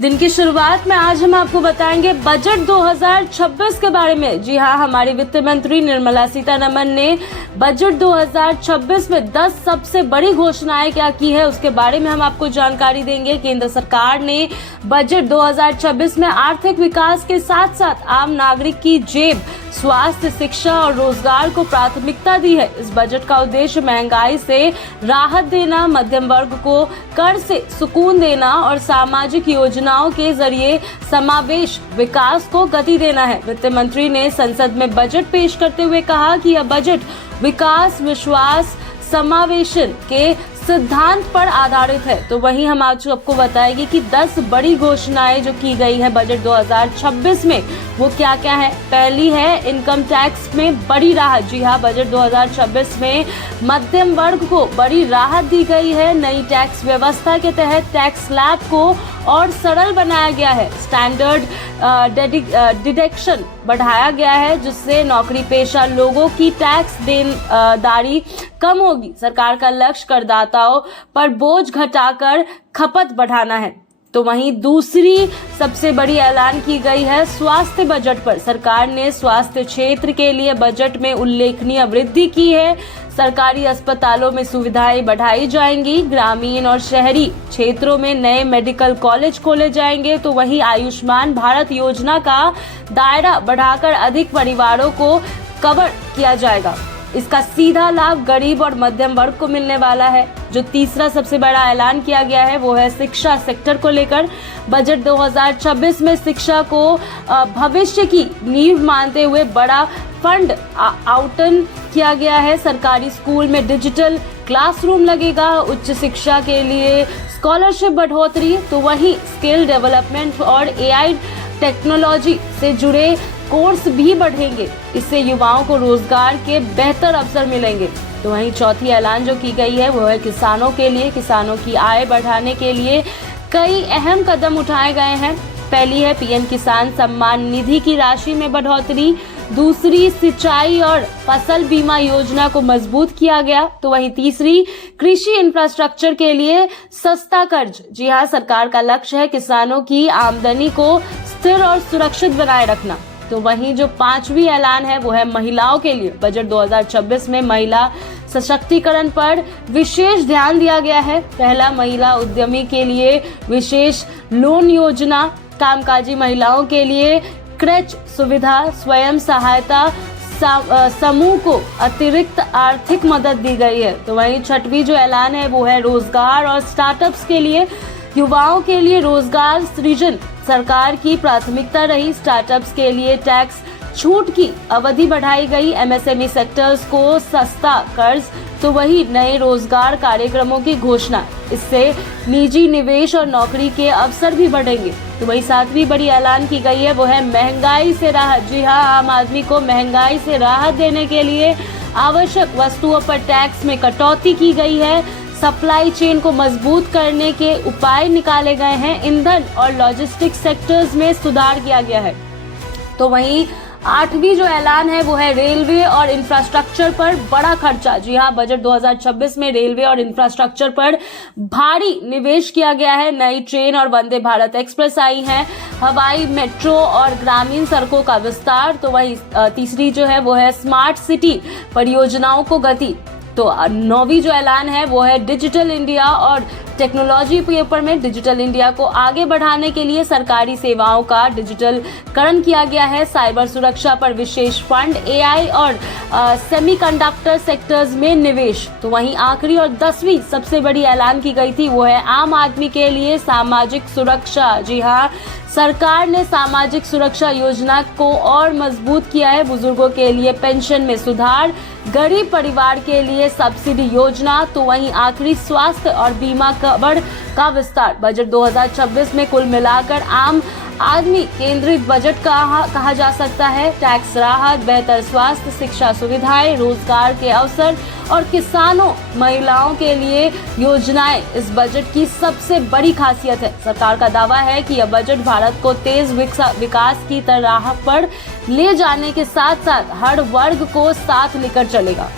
दिन की शुरुआत में आज हम आपको बताएंगे बजट 2026 के बारे में। जी हाँ, हमारी वित्त मंत्री निर्मला सीतारमण ने बजट 2026 में 10 सबसे बड़ी घोषणाएं क्या की है उसके बारे में हम आपको जानकारी देंगे। केंद्र सरकार ने बजट 2026 में आर्थिक विकास के साथ साथ आम नागरिक की जेब, स्वास्थ्य, शिक्षा और रोजगार को प्राथमिकता दी है। इस बजट का उद्देश्य महंगाई से राहत देना, मध्यम वर्ग को कर से सुकून देना और सामाजिक योजनाओं के जरिए समावेश विकास को गति देना है। वित्त मंत्री ने संसद में बजट पेश करते हुए कहा कि यह बजट विकास, विश्वास, समावेशन के सिद्धांत पर आधारित है। तो वहीं हम आज आपको बताएंगे कि 10 बड़ी घोषणाएं जो की गई है बजट 2026 में वो क्या क्या है। पहली है इनकम टैक्स में बड़ी राहत। जी हाँ, बजट 2026 में मध्यम वर्ग को बड़ी राहत दी गई है। नई टैक्स व्यवस्था के तहत टैक्स स्लैब को और सरल बनाया गया है। स्टैंडर्ड डिडक्शन बढ़ाया गया है जिससे नौकरी पेशा लोगों की टैक्स देनदारी कम होगी। सरकार का लक्ष्य करदाताओं पर बोझ घटाकर खपत बढ़ाना है। तो वहीं दूसरी सबसे बड़ी ऐलान की गई है स्वास्थ्य बजट पर। सरकार ने स्वास्थ्य क्षेत्र के लिए बजट में उल्लेखनीय वृद्धि की है। सरकारी अस्पतालों में सुविधाएं बढ़ाई जाएंगी। ग्रामीण और शहरी क्षेत्रों में नए मेडिकल कॉलेज खोले जाएंगे। तो वहीं आयुष्मान भारत योजना का दायरा बढ़ाकर अधिक परिवारों को कवर किया जाएगा। इसका सीधा लाभ गरीब और मध्यम वर्ग को मिलने वाला है। जो तीसरा सबसे बड़ा ऐलान किया गया है वो है शिक्षा सेक्टर को लेकर। बजट 2026 में शिक्षा को भविष्य की नींव मानते हुए बड़ा फंड आवंटन किया गया है। सरकारी स्कूल में डिजिटल क्लासरूम लगेगा। उच्च शिक्षा के लिए स्कॉलरशिप बढ़ोतरी। तो वहीं स्किल डेवलपमेंट और एआई टेक्नोलॉजी से जुड़े कोर्स भी बढ़ेंगे। इससे युवाओं को रोजगार के बेहतर अवसर मिलेंगे। तो वहीं चौथी ऐलान जो की गई है वो है किसानों के लिए। किसानों की आय बढ़ाने के लिए कई अहम कदम उठाए गए हैं। पहली है पीएम किसान सम्मान निधि की राशि में बढ़ोतरी। दूसरी, सिंचाई और फसल बीमा योजना को मजबूत किया गया। तो वहीं तीसरी, कृषि इंफ्रास्ट्रक्चर के लिए सस्ता कर्ज। जी हाँ, सरकार का लक्ष्य है किसानों की आमदनी को स्थिर और सुरक्षित बनाए रखना। तो वहीं जो पांचवी ऐलान है वो है महिलाओं के लिए। बजट 2026 में महिला सशक्तिकरण पर विशेष ध्यान दिया गया है। पहला, महिला उद्यमी के लिए विशेष लोन योजना। कामकाजी महिलाओं के लिए क्रेच सुविधा। स्वयं सहायता समूह को अतिरिक्त आर्थिक मदद दी गई है। तो वहीं छठवीं जो ऐलान है वो है रोजगार और स्टार्टअप्स के लिए। युवाओं के लिए रोजगार सृजन सरकार की प्राथमिकता रही। स्टार्टअप्स के लिए टैक्स छूट की अवधि बढ़ाई गई। एमएसएमई सेक्टर्स को सस्ता कर्ज। तो वही नए रोजगार कार्यक्रमों की घोषणा। इससे निजी निवेश और नौकरी के अवसर भी बढ़ेंगे। तो वही सातवीं बड़ी ऐलान की गई है वो है महंगाई से राहत। जी हाँ, आम आदमी को महंगाई से राहत देने के लिए आवश्यक वस्तुओं पर टैक्स में कटौती की गई है। सप्लाई चेन को मजबूत करने के उपाय निकाले गए हैं। ईंधन और लॉजिस्टिक्स सेक्टर्स में सुधार किया गया है। तो वहीं आठवीं जो ऐलान है वो है रेलवे और इंफ्रास्ट्रक्चर पर बड़ा खर्चा। जी हाँ, बजट 2026 में रेलवे और इंफ्रास्ट्रक्चर पर भारी निवेश किया गया है। नई ट्रेन और वंदे भारत एक्सप्रेस आई है। हवाई, मेट्रो और ग्रामीण सड़कों का विस्तार। तो वही तीसरी जो है वो है स्मार्ट सिटी परियोजनाओं को गति। तो नौवीं जो ऐलान है वो है डिजिटल इंडिया और टेक्नोलॉजी के ऊपर में। डिजिटल इंडिया को आगे बढ़ाने के लिए सरकारी सेवाओं का डिजिटलकरण किया गया है। साइबर सुरक्षा पर विशेष फंड। एआई और सेमीकंडक्टर सेक्टर्स में निवेश। तो वहीं आखिरी और 10वीं सबसे बड़ी ऐलान की गई थी वो है आम आदमी के लिए सामाजिक सुरक्षा। जी हाँ, सरकार ने सामाजिक सुरक्षा योजना को और मजबूत किया है। बुजुर्गों के लिए पेंशन में सुधार, गरीब परिवार के लिए सब्सिडी योजना। तो वहीं आखिरी स्वास्थ्य और बीमा कवर का विस्तार। बजट 2026 में कुल मिलाकर आम आदमी केंद्रित बजट कहा जा सकता है। टैक्स राहत, बेहतर स्वास्थ्य, शिक्षा सुविधाएं, रोजगार के अवसर और किसानों, महिलाओं के लिए योजनाएं इस बजट की सबसे बड़ी खासियत है। सरकार का दावा है कि यह बजट भारत को तेज विकास की राह पर ले जाने के साथ साथ हर वर्ग को साथ लेकर चलेगा।